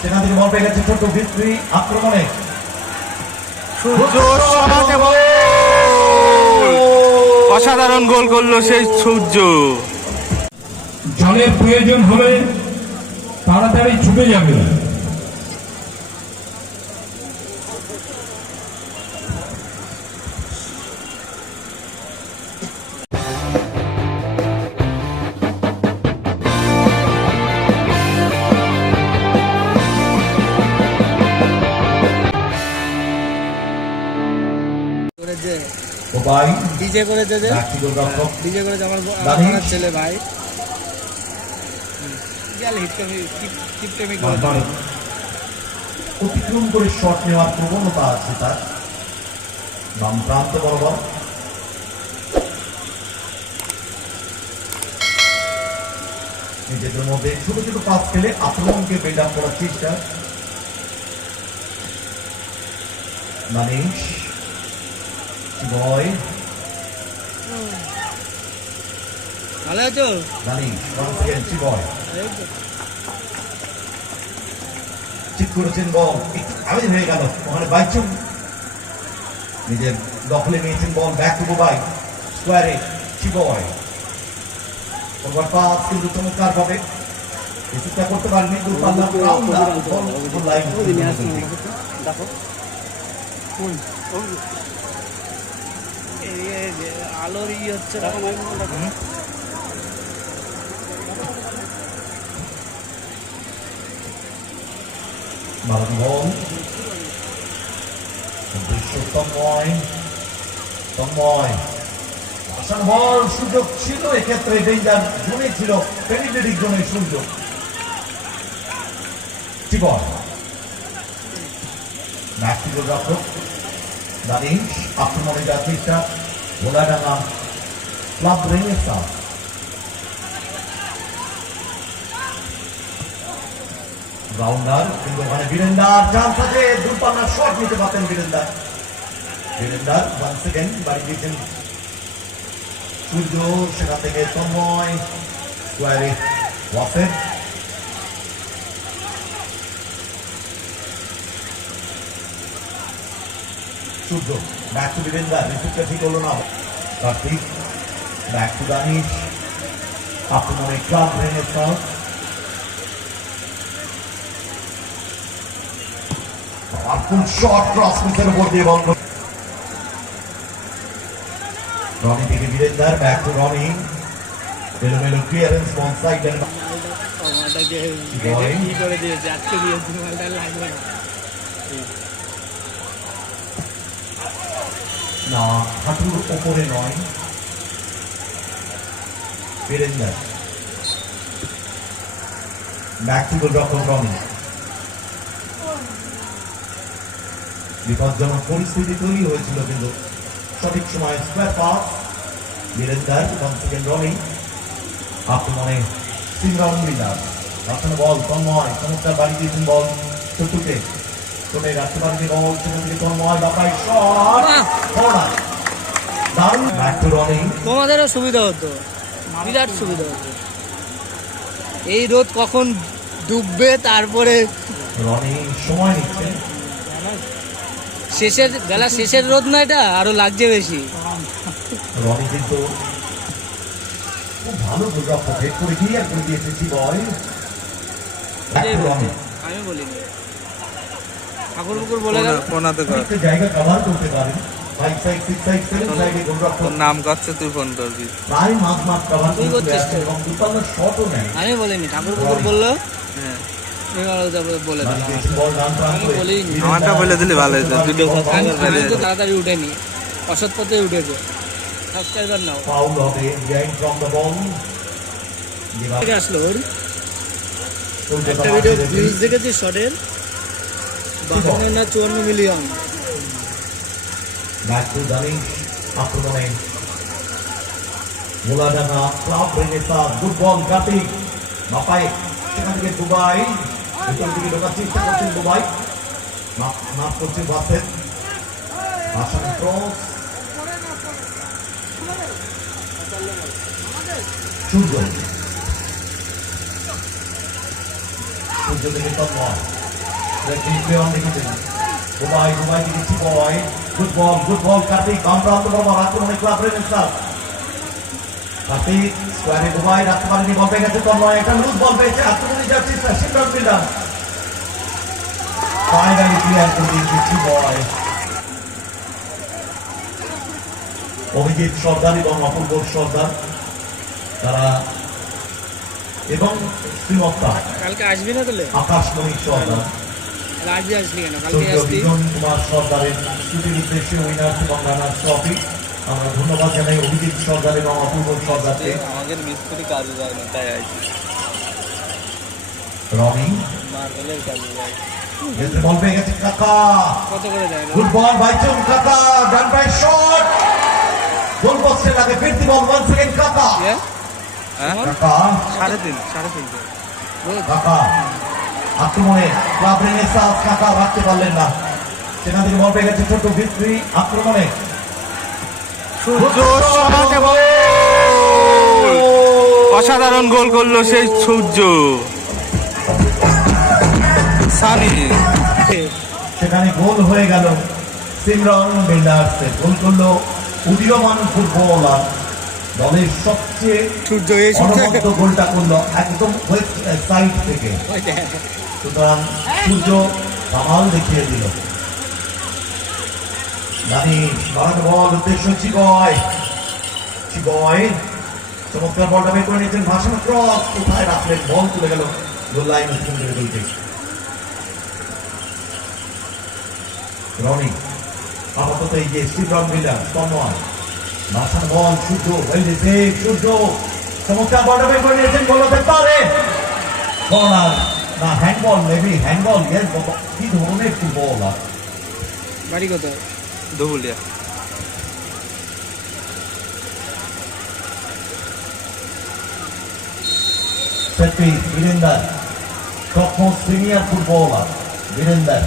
সেখান থেকে বল পেয়ে গেছে ছোট্ট ভিত্তি আক্রমণে। অসাধারণ গোল করল সেই সূর্য। জলের প্রয়োজন হলে তাড়াতাড়ি ছুটে যাবে। ভাই। ডিজে করেছে যে? ডিজে করেছে আমার আমার ছেলে ভাই। করে অতিক্রম করে শট নেওয়ার প্রবণতা আছে তার। বাম প্রান্ত বরাবর। নিজেদের মধ্যে ছোট ছোট পাস খেলে আক্রমণকে বিল্ড আপ করার চেষ্টা। মানিস বয় ভালো আছো? এই তো। ঠিক করেছেন বল। একটু হয়ে গেল। ওখানে বাইচুং নিজের দখলে নিয়েছেন বল। ব্যাক টু বাই স্কোয়ারে চিবয় ওভার পাস কিন্তু চমৎকার ভাবে। কিছুটা করতে পারেনি দূরপাল্লা বল। লাইন যে আলোর ই হচ্ছে সুযোগ ছিল এক্ষেত্রে ডেঞ্জার জোনে ছিল পেনিটেটিক জোনের সুযোগ চিবয় ম্যাচটি রক্ষক দানিশ আক্রমণে যার চেষ্টা গোলাডাঙ্গা ক্লাব রেনেসা রাউন্ডার কিন্তু ওখানে বীরেন্দার চান্স আছে দূরপাল্লার শট নিতে পারতেন বীরেন্দার বীরেন্দার ওয়ান সেকেন্ড বাড়ি দিয়েছেন সূর্য সেখান থেকে তন্ময় স্কোয়ারে ওয়াসেন সূর্য। ব্যাক টু বীরেন্দার রিসিভটা ঠিক হলো না কার্তিক ব্যাক টু দানিশ আক্রমণে club Renaissance powerful shot cross মুখের উপর দিয়ে করে- রনি থেকে বীরেন্দার ব্যাক টু রনি এলোমেলো ক্লিয়ারেন্স ওয়ান সাইড এন্ড। ই করে দিয়েছে আজকে দিয়েছে মালটা লাগবে না, হাঁটুর ওপরে নয়। বীরেন্দার ব্যাক টু গোল রক্ষক রনি বিপজ্জনক পরিস্থিতি তৈরি হয়েছিল কিন্তু সঠিক সময় square pass Virender one second Rony আক্রমণে সিমরান মিলার বল, তন্ময় চমৎকার বাড়ি দিয়েছেন বল, চতুর্থে। চলে তন্ময় বাপাই শট। কর্নার দারুণ। ব্যাক টু রনি তোমাদেরও সুবিধা হতো। বিরাট সুবিধা হতো। এই রোদ কখন ডুববে তারপরে রনি সময় নিচ্ছেন শেষের বেলা শেষের রোদ না এটা? আরও লাগছে বেশি। রনি কিন্তু খুব ভালো গোলরক্ষক হেড করে ক্লিয়ার দিয়েছে আমি বলিনি। ঠাকুর পুকুর বলে কর নাম করছে তুই ফোন করবি তুই করছিস আমি বলিনি ঠাকুর পুকুর বলল? হ্যাঁ। বলে। আমারটা দিলে ভালো হতো, দুটো তাড়াতাড়ি উঠেনি অসৎ পথে উঠেছে সাবস্ক্রাইবার নাও। আসলো? ওর? একটা ভিডিও ভিউজ দেখেছি। শর্টের বাহান্ন না চুয়ান্ন মিলিয়ন ব্যাক টু দানি আক্রমণে Goladanga club Renaissance good ball Kartik Bapai সেখান থেকে দুবাই ভিতর দিকে ঢোকার চেষ্টা করছেন দুবাই মাফ মাফ করছেন বাসের আসান ক্রস সূর্য সূর্য থেকে তন্ময় দেখেছেন দুবাই দুবাই দিয়েছি boy good ball good ball Kartik বাম প্রান্ত বরাবর আক্রমণে ক্লাব রেনেসার কার্তিক স্কোয়ারে দুবাই রাখতে পারেনি বল পেয়ে গেছে তন্ময় একটা লুজ বল পেয়েছে আক্রমণে যাচ্ছে সিদ্ধান্ত মিলান ফাইনালি ক্লিয়ার করে দিয়েছি বয় অভিজিৎ সর্দার এবং অপূর্ব সর্দার তারা এবং শ্রীমত্তা। কালকে আসবি না তাহলে? আকাশমণি সর্দার আজকে আসলি কেন? কালকে চৌদ্দ কুমার সর্দারের স্মৃতি নির্দেশে উইনার্স এবং রানার ট্রফি আমরা ধন্যবাদ জানাই অভিজিৎ সর্দার এবং অপূর্ব সর্দারকে। আমাদের মিস্ত্রি কাজে যায় না তাই আইছি। রনি? মার্বেলের কাজে যায় খেলতে বল গেছে কাকা। কত করে দেয় গুড বল বাইচুন কাকা ডান বাই শট গোল পোস্টের আগে ফিরতি বল ওয়ান সেকেন্ড কাকা। হ্যাঁ? কাকা। সাড়ে তিন সাড়ে তিনটে। কাকা। আক্রমণে ক্লাব রেনেসাস কাকা রাখতে পারলেন না। সেখান থেকে বল পেয়ে গেছে ছোট্ট ভিত্তি আক্রমণে। অসাধারণ গোল করল সেই সূর্য। সানি। সেখানে গোল হয়ে গেল সিমরন বিল্ডার্সে গোল করল উদীয়মান ফুটবলার দলের সবচেয়ে সূর্য এই অনবদ্য গোলটা করল একদম ওয়েস্ট সাইড থেকে। সুতরাং সূর্য কামাল দেখিয়ে দিল। জানি বারানো বল উদ্দেশ্য চিবয় চিবয় চমৎকার বলটা বের করে নিয়েছেন ভাষণ ক্রস। কোথায় রাখলেন বল তুলে গেল গোল লাইন সুন্দর গোলটি রনি আপাতত এই যে স্টিভন মিলার তন্ময় মাথার বল সূর্য হয়েছে সূর্য চমৎকার বলটা বের করে নিয়েছেন গোল হতে পারে। কর্নার না হ্যান্ডবল মেবি হ্যান্ডবল কি ধরনের ফুটবল আর? বাড়ি কোথায়? ধুবুলিয়া। সেটি বীরেন্দার তখন সিনিয়র ফুটবলার বীরেন্দার।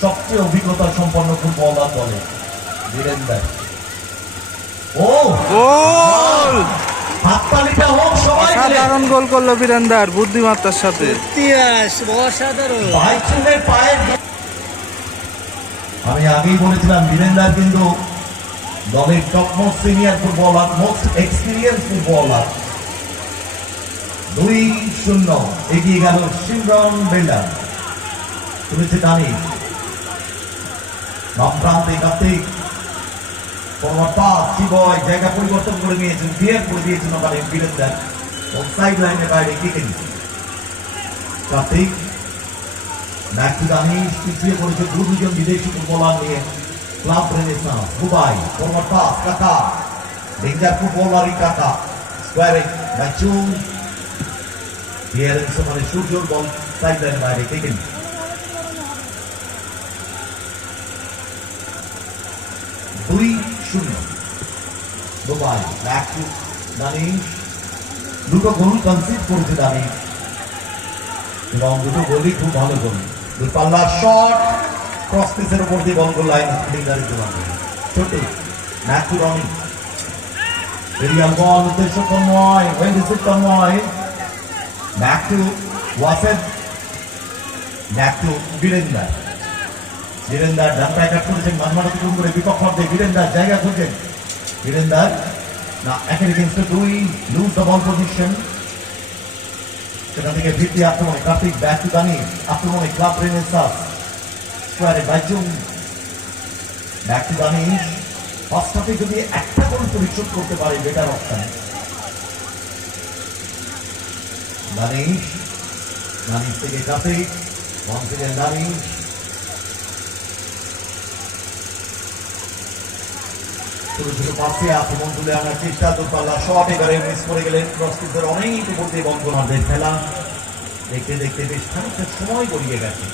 সবচেয়ে অভিজ্ঞতা সম্পন্ন ফুটবলার বলে। বীরেন্দার ও! গোল! হাততালিটা হোক সবাই মিলে। অসাধারণ গোল করল বীরেন্দার বুদ্ধিমত্তার সাথে। ইতিহাস অসাধারণ। বাইচুনের পায়ের দ- আমি আগেই বলেছিলাম বীরেন্দার কিন্তু দলের top most senior footballer most experience footballer দুই শূন্য এগিয়ে গেল সিমরন বিল্ডার তুলেছে দানি বাম প্রান্তে কার্তিক পাস চিবয় জায়গা পরিবর্তন করে নিয়েছেন ক্লিয়ার করে দিয়েছেন ওখানে বীরেন্দার সাইড লাইনের বাইরে কিকেন কার্তিক নাকি দানিশ পিছিয়ে পড়েছে দু দুজন বিদেশি ফুটবলার নিয়ে club Renaissance Dubai pass Kaka danger ফুটবলারই Kaka স্কোয়ারে ম্যাচুং ক্লিয়ারেন্স মানে সূর্যর বল সাইড লাইনের বাইরে টেকেন দুই শূন্য। দুবাই ব্যাক টু দানিশ দুটো গোল কনসিড করেছে দানিশ এবং দুটো গোলই খুব ভালো গোল দূরপাল্লার শট ক্রস পিসের উপর দিয়ে বল গোল লাইন ফিল্ডারের জন্য ছোট, ম্যাথু রনি। এরিয়াল বল উদ্দেশ্য Tanmoy well receive Tanmoy. Back to Wased to Virender Virender ডান পায়ে কাট করেছেন মাঝমাঠে তুলুন করে বিপক্ষ অর্ধে বীরেন্দার জায়গা খুঁজছেন বীরেন্দার, না একের এগেন্স্ট দুই, লুজ দ্য বল পজিশন। সেখান থেকে ভিত্তি আক্রমণে কার্তিক ব্যাক দানি আক্রমণে ক্লাব রেনেসাস স্কোয়ারে বাইচুং। ব্যাক দানি হাফে যদি একটা গোল পরিশোধ করতে পারে, বেটার অপশন। দানিশ দানিশ থেকে কার্তিক ওয়ান সেকেন্ড দানিশ ছোট ছোট পাশে আক্রমণ তুলে আনার চেষ্টা দূরপাল্লা শট এবারে মিস করে গেলেন। ক্রসপিসের অনেক উপর দিয়ে বন্ধ খেলা। দেখতে দেখতে বেশ খানিকটা সময় গড়িয়ে গেছে।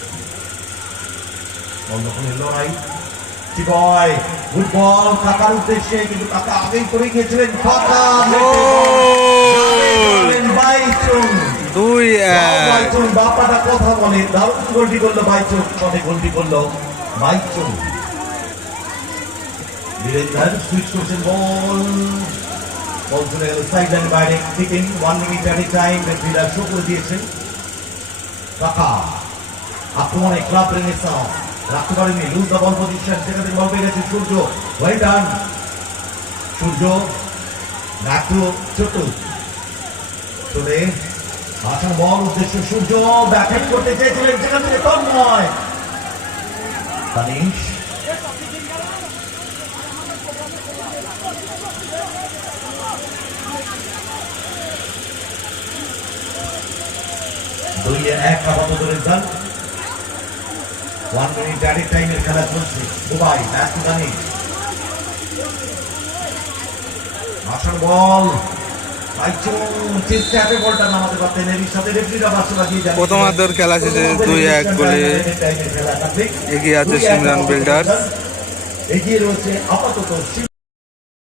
বন্ধ লড়াই। চিবয় গুড বল কাকার উদ্দেশ্যে কিন্তু কাকা আগেই করে গিয়েছিলেন। কাকা দুই এক। বাপাটা কথা বলে। দারুণ গোলটি করল বাইচুং শটে গোলটি করল বাইচুং। বীরেন্দ্র সুইচ করছেন বল বল চলে গেল সাইড লাইনের বাইরে kicking one minute at a time রেফারিরা show করে দিয়েছেন কাকা আক্রমণে ক্লাব রেনেসাঁ রাখতে পারেনি লুজ দ্য বল পজিশন সেখান বল পেয়ে গেছে সূর্য ওয়েল ডান সূর্য নাটু ছোটু চলে আসার বল উদ্দেশ্য সূর্য ব্যাটিং করতে চেয়েছিলেন। সেখান থেকে তন্ময়। তানিশ এক আপাতত রেজাল্ট ওয়ান মিনিট টাইমের খেলা চলছে। দুবাই আসার বল। প্রথমার্ধের খেলা শেষে দুই এক গোলে এগিয়ে আছে সিমরান বিল্ডার্স এগিয়ে রয়েছে আপাতত